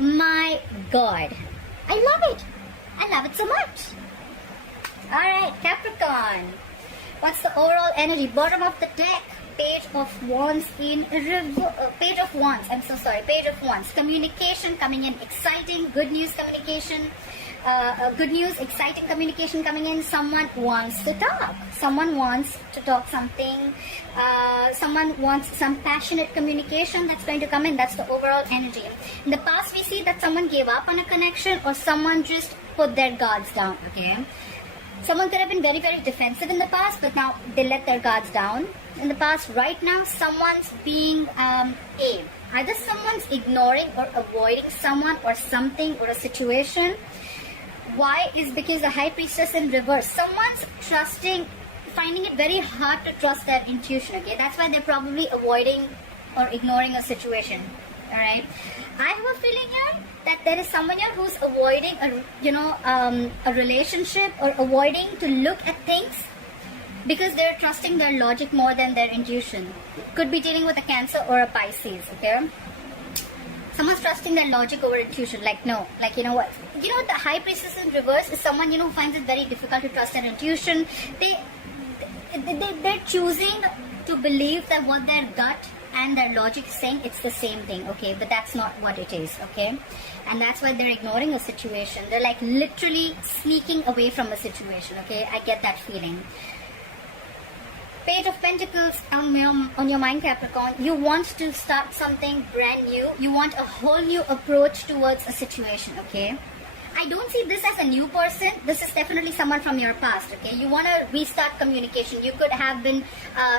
my God. I love it. I love it so much. Alright, Capricorn. What's the overall energy? Bottom of the deck. Page of Wands in Page of Wands. I'm so sorry. Page of Wands. Communication coming in. Exciting. Good news communication. Good news. Exciting communication coming in. Someone wants to talk. Someone wants to talk something. Someone wants some passionate communication that's going to come in. That's the overall energy. In the past, we see that someone gave up on a connection or someone just put their guards down. Okay. Someone could have been very, very defensive in the past, but now they let their guards down. In the past, right now, someone's being either someone's ignoring or avoiding someone or something or a situation. Why? Is because the High Priestess in reverse. Someone's finding it very hard to trust their intuition. Okay, that's why they're probably avoiding or ignoring a situation. All right. I have a feeling here that there is someone here who's avoiding a relationship or avoiding to look at things because they're trusting their logic more than their intuition. Could be dealing with a Cancer or a Pisces. Okay. Someone's trusting their logic over intuition. Like, no, like, you know what? You know, the High Priestess in reverse is someone, who finds it very difficult to trust their intuition. They're choosing to believe that what their gut and their logic is saying, it's the same thing. Okay, but that's not what it is. Okay, and that's why they're ignoring a situation. They're like literally sneaking away from a situation. Okay, I get that feeling. Page of Pentacles on your mind, Capricorn. You want to start something brand new. You want a whole new approach towards a situation. Okay, I don't see this as a new person. This is definitely someone from your past. Okay, you want to restart communication. You could have been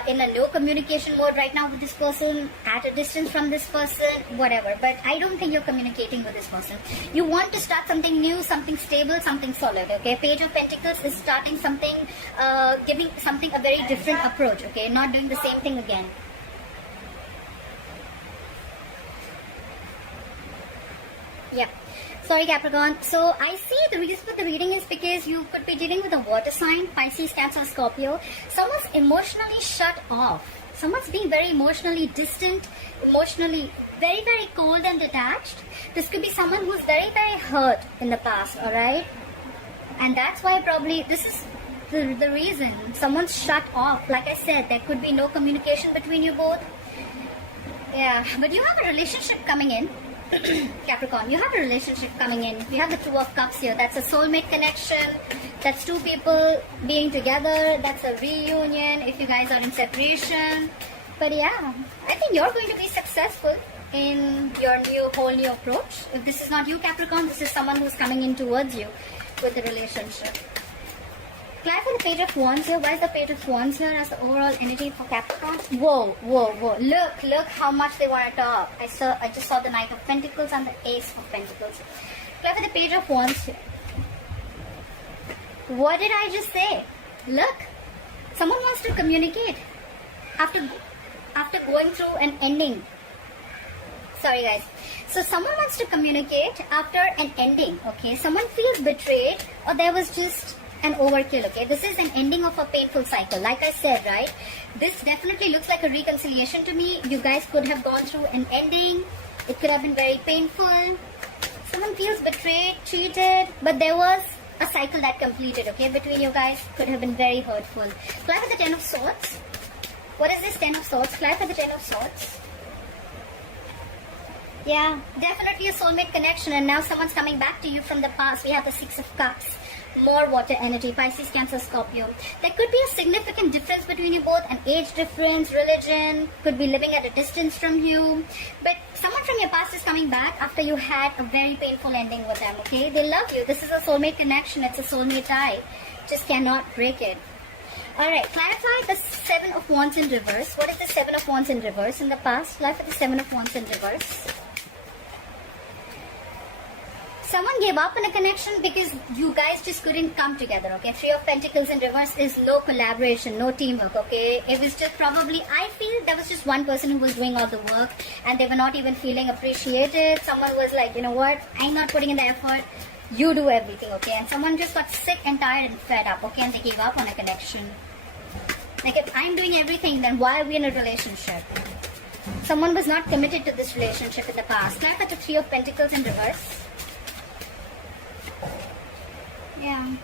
in a no communication mode right now with this person, at a distance from this person, whatever. But I don't think you're communicating with this person. You want to start something new, something stable, something solid. Okay, Page of Pentacles is starting something, giving something a very different approach. Okay, not doing the same thing again. Yeah. Sorry, Capricorn. So I see the reason for the reading is because you could be dealing with a water sign, Pisces, Cancer, Scorpio. Someone's emotionally shut off. Someone's being very emotionally distant, emotionally very, very cold and detached. This could be someone who's very, very hurt in the past, alright? And that's why probably this is the reason someone's shut off. Like I said, there could be no communication between you both. Yeah, but you have a relationship coming in. Capricorn, you have a relationship coming in. You have the Two of Cups here. That's a soulmate connection. That's two people being together. That's a reunion if you guys are in separation. But yeah, I think you're going to be successful in your whole new approach. If this is not you, Capricorn, this is someone who's coming in towards you with the relationship. Clarify the Page of Wands here. Why is the Page of Wands here as the overall energy for Capricorn? Whoa, whoa, whoa. Look how much they want to talk. I just saw the Knight of Pentacles and the Ace of Pentacles. Clarify the Page of Wands here. What did I just say? Look, someone wants to communicate after going through an ending. Sorry, guys. So someone wants to communicate after an ending. Okay, someone feels betrayed or there was just an overkill. Okay, this is an ending of a painful cycle. Like I said, right, this definitely looks like a reconciliation to me. You guys could have gone through an ending. It could have been very painful. Someone feels betrayed, cheated, but there was a cycle that completed. Okay, between you guys. Could have been very hurtful. Clarify the Ten of Swords. What is this Ten of Swords? Clarify the Ten of Swords. Yeah, definitely a soulmate connection, and now someone's coming back to you from the past. We have the Six of Cups. More water energy, Pisces, Cancer, Scorpio. There could be a significant difference between you both, an age difference, religion, could be living at a distance from you. But someone from your past is coming back after you had a very painful ending with them, okay? They love you. This is a soulmate connection. It's a soulmate tie. Just cannot break it. Alright, clarify the Seven of Wands in reverse. What is the Seven of Wands in reverse in the past? Clarify the Seven of Wands in reverse. Someone gave up on a connection because you guys just couldn't come together, okay? Three of Pentacles in reverse is no collaboration, no teamwork, okay? It was just probably, I feel there was just one person who was doing all the work and they were not even feeling appreciated. Someone was like, you know what, I'm not putting in the effort, you do everything, okay? And someone just got sick and tired and fed up, okay? And they gave up on a connection. Like, if I'm doing everything, then why are we in a relationship? Someone was not committed to this relationship in the past. Clarify the Three of Pentacles in reverse. Yeah.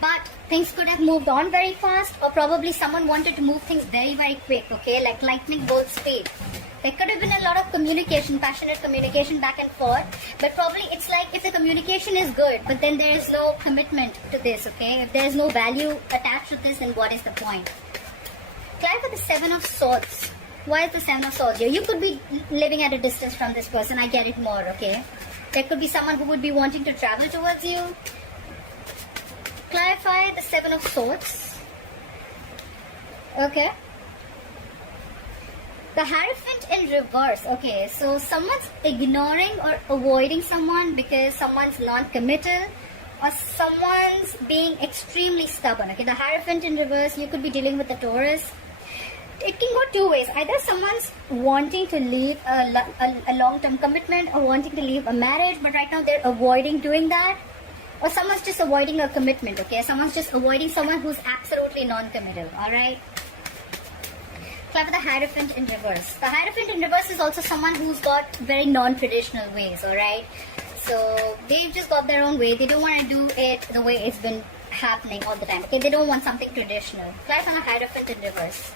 But things could have moved on very fast, or probably someone wanted to move things very, very quick, okay? Like lightning bolt speed. There could have been a lot of communication, passionate communication back and forth, but probably it's like if the communication is good, but then there is no commitment to this, okay? If there is no value attached to this, then what is the point? Clarify the Seven of Swords. Why is the Seven of Swords here? You could be living at a distance from this person. I get it more, okay? There could be someone who would be wanting to travel towards you. Clarify the Seven of Swords. Okay. The Hierophant in reverse. Okay, so someone's ignoring or avoiding someone because someone's non-committal, or someone's being extremely stubborn. Okay, the Hierophant in reverse, you could be dealing with a Taurus. It can go two ways. Either someone's wanting to leave a long-term commitment or wanting to leave a marriage, but right now they're avoiding doing that. Or someone's just avoiding a commitment, okay? Someone's just avoiding someone who's absolutely non-committal, alright? Clarify the Hierophant in reverse. The Hierophant in reverse is also someone who's got very non-traditional ways, alright? So, they've just got their own way. They don't want to do it the way it's been happening all the time, okay? They don't want something traditional. Clarify the Hierophant in reverse.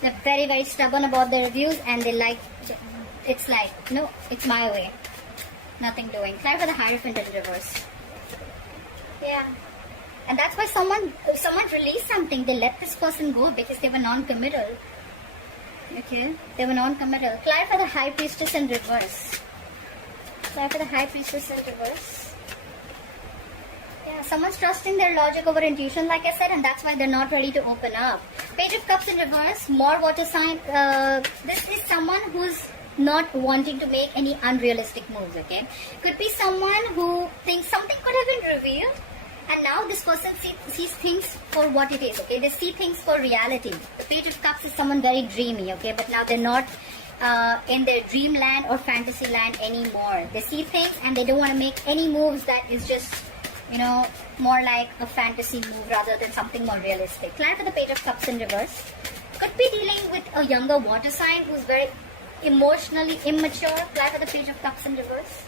They're very, very stubborn about their views, and they like, it's like, no, it's my way. Nothing doing. Clarify the Hierophant in reverse. Yeah. And that's why someone released something. They let this person go because they were non-committal. Okay, they were non-committal. Clarify the High Priestess in reverse. Clarify the High Priestess in reverse. Yeah, someone's trusting their logic over intuition, like I said, and that's why they're not ready to open up. Page of Cups in reverse. More water sign. This is someone who's not wanting to make any unrealistic moves, okay? Could be someone who thinks something could have been revealed, and now this person sees things for what it is, okay? They see things for reality. The Page of Cups is someone very dreamy, okay? But now they're not in their dreamland or fantasy land anymore. They see things and they don't want to make any moves that is just, you know, more like a fantasy move rather than something more realistic. Clarify the Page of Cups in reverse. Could be dealing with a younger water sign who's very emotionally immature. Clarify the Page of Cups in reverse.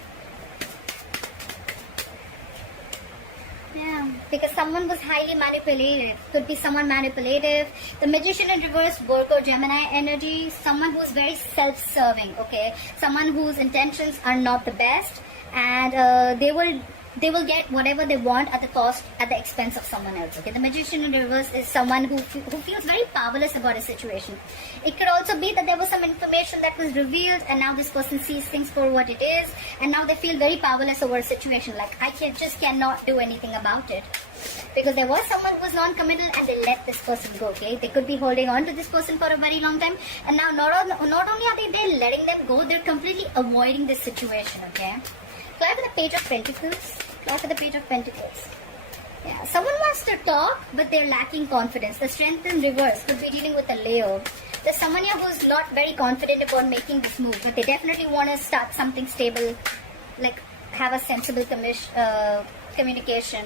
Yeah, because someone was highly manipulative. Could be someone manipulative. The Magician in reverse, Virgo, Gemini energy. Someone who's very self-serving, okay? Someone whose intentions are not the best, and they will get whatever they want at the expense of someone else, okay? The Magician in reverse is someone who feels very powerless about a situation. It could also be that there was some information that was revealed, and now this person sees things for what it is, and now they feel very powerless over a situation, like I cannot do anything about it. Because there was someone who was non-committal and they let this person go, okay? They could be holding on to this person for a very long time, and now not only are they letting them go, they're completely avoiding this situation, okay? Clarify the Page of Pentacles. Clarify the Page of Pentacles. Yeah, someone wants to talk, but they're lacking confidence. The Strength in reverse could be dealing with a Leo. There's someone here who's not very confident about making this move, but they definitely want to start something stable, like have a sensible communication.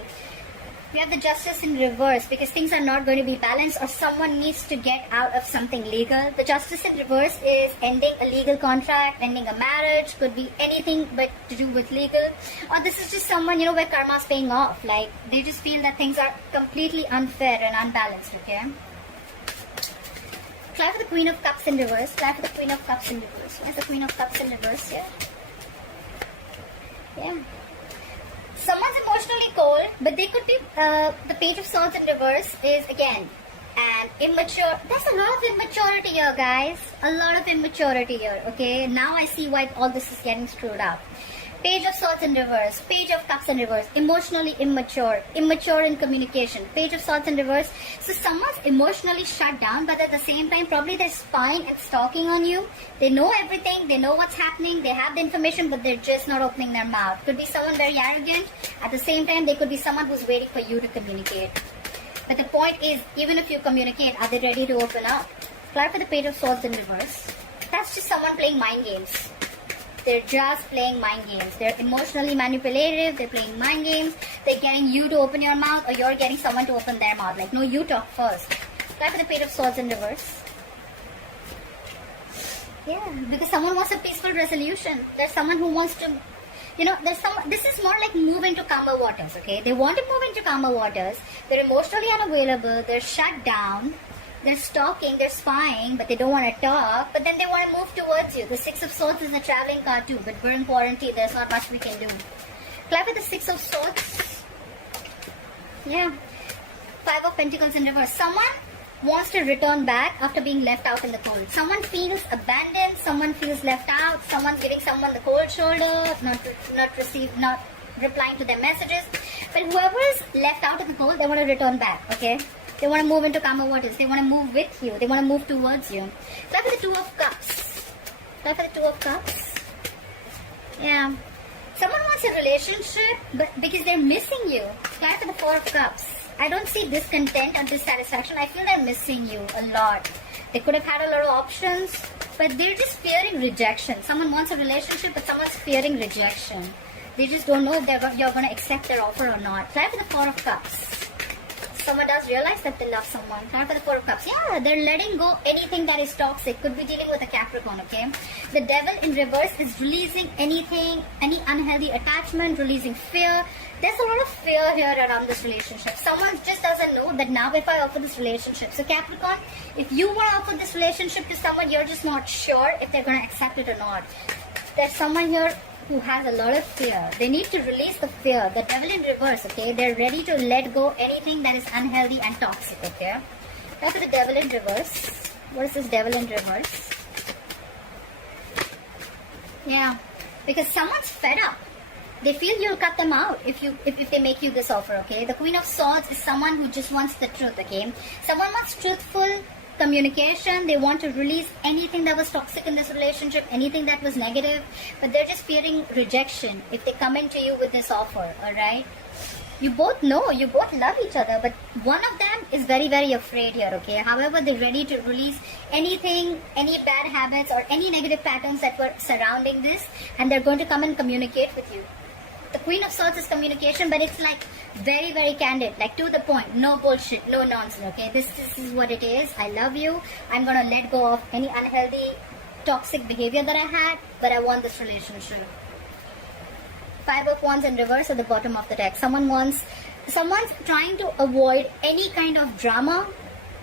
We have the Justice in reverse because things are not going to be balanced, or someone needs to get out of something legal. The Justice in reverse is ending a legal contract, ending a marriage, could be anything but to do with legal. Or this is just someone, you know, where karma's paying off. Like, they just feel that things are completely unfair and unbalanced, okay? Clarify the Queen of Cups in reverse. Clarify the Queen of Cups in reverse. Where's the Queen of Cups in reverse here? Yeah. Someone's emotionally cold, but they could be, the Page of Swords in reverse is, again, an immature. There's a lot of immaturity here, guys. A lot of immaturity here, okay? Now I see why all this is getting screwed up. Page of Swords in reverse, Page of Cups in reverse, emotionally immature, immature in communication, Page of Swords in reverse. So someone's emotionally shut down, but at the same time, probably they're spying and stalking on you. They know everything, they know what's happening, they have the information, but they're just not opening their mouth. Could be someone very arrogant. At the same time, they could be someone who's waiting for you to communicate. But the point is, even if you communicate, are they ready to open up? Clarify the Page of Swords in reverse. That's just someone playing mind games. They're just playing mind games. They're emotionally manipulative. They're playing mind games. They're getting you to open your mouth, or you're getting someone to open their mouth. Like, no, you talk first. Clarify the Page of Swords in reverse. Yeah, because someone wants a peaceful resolution. There's someone who wants to, this is more like move into calmer waters, okay? They want to move into calmer waters. They're emotionally unavailable. They're shut down. They're stalking. They're spying, but they don't want to talk. But then they want to move towards you. The Six of Swords is a traveling card too, but we're in quarantine. There's not much we can do. Clap with the Six of Swords. Yeah. Five of Pentacles in reverse. Someone wants to return back after being left out in the cold. Someone feels abandoned. Someone feels left out. Someone's giving someone the cold shoulder, not replying to their messages. But whoever is left out in the cold, they want to return back, okay? They want to move into calmer waters. They want to move with you. They want to move towards you. Clap for the Two of Cups. Clap for the Two of Cups. Yeah. Someone wants a relationship, but because they're missing you. Clap for the Four of Cups. I don't see discontent or dissatisfaction. I feel they're missing you a lot. They could have had a lot of options, but they're just fearing rejection. Someone wants a relationship, but someone's fearing rejection. They just don't know if you're going to accept their offer or not. Try for the Four of Cups. Someone does realize that they love someone. Try for the Four of Cups. Yeah, they're letting go anything that is toxic. Could be dealing with a Capricorn, okay? The Devil in reverse is releasing anything, any unhealthy attachment, releasing fear. There's a lot of fear here around this relationship. Someone just doesn't know that now if I offer this relationship. So Capricorn, if you want to offer this relationship to someone, you're just not sure if they're going to accept it or not. There's someone here who has a lot of fear. They need to release the fear. The Devil in reverse, okay? They're ready to let go anything that is unhealthy and toxic, okay? That's the Devil in reverse. What is this Devil in reverse? Yeah, because someone's fed up. They feel you'll cut them out if they make you this offer, okay? The Queen of Swords is someone who just wants the truth, okay? Someone wants truthful communication. They want to release anything that was toxic in this relationship, anything that was negative, but they're just fearing rejection if they come into you with this offer, alright? You both know, you both love each other, but one of them is very, very afraid here, okay? However, they're ready to release anything, any bad habits or any negative patterns that were surrounding this, and they're going to come and communicate with you. The Queen of Swords is communication, but it's like very, very candid, like to the point, no bullshit, no nonsense, okay? This is what it is. I love you. I'm going to let go of any unhealthy, toxic behavior that I had, but I want this relationship. Five of Wands in reverse at the bottom of the deck. Someone's trying to avoid any kind of drama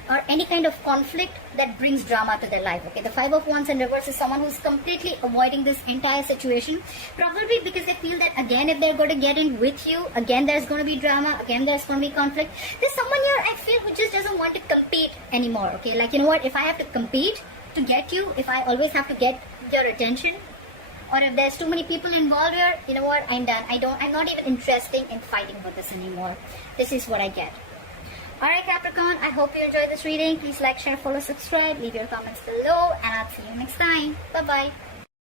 or any kind of conflict that brings drama to their life, okay? The Five of Wands in reverse is someone who's completely avoiding this entire situation, probably because they feel that again, if they're going to get in with you, again there's going to be drama, again there's going to be conflict. There's someone here, I feel, who just doesn't want to compete anymore, okay? Like, you know what, if I have to compete to get you, if I always have to get your attention, or if there's too many people involved here, you know what, I'm done. I'm not even interested in fighting with this anymore. This is what I get. Alright Capricorn, I hope you enjoyed this reading. Please like, share, follow, subscribe, leave your comments below, and I'll see you next time. Bye-bye.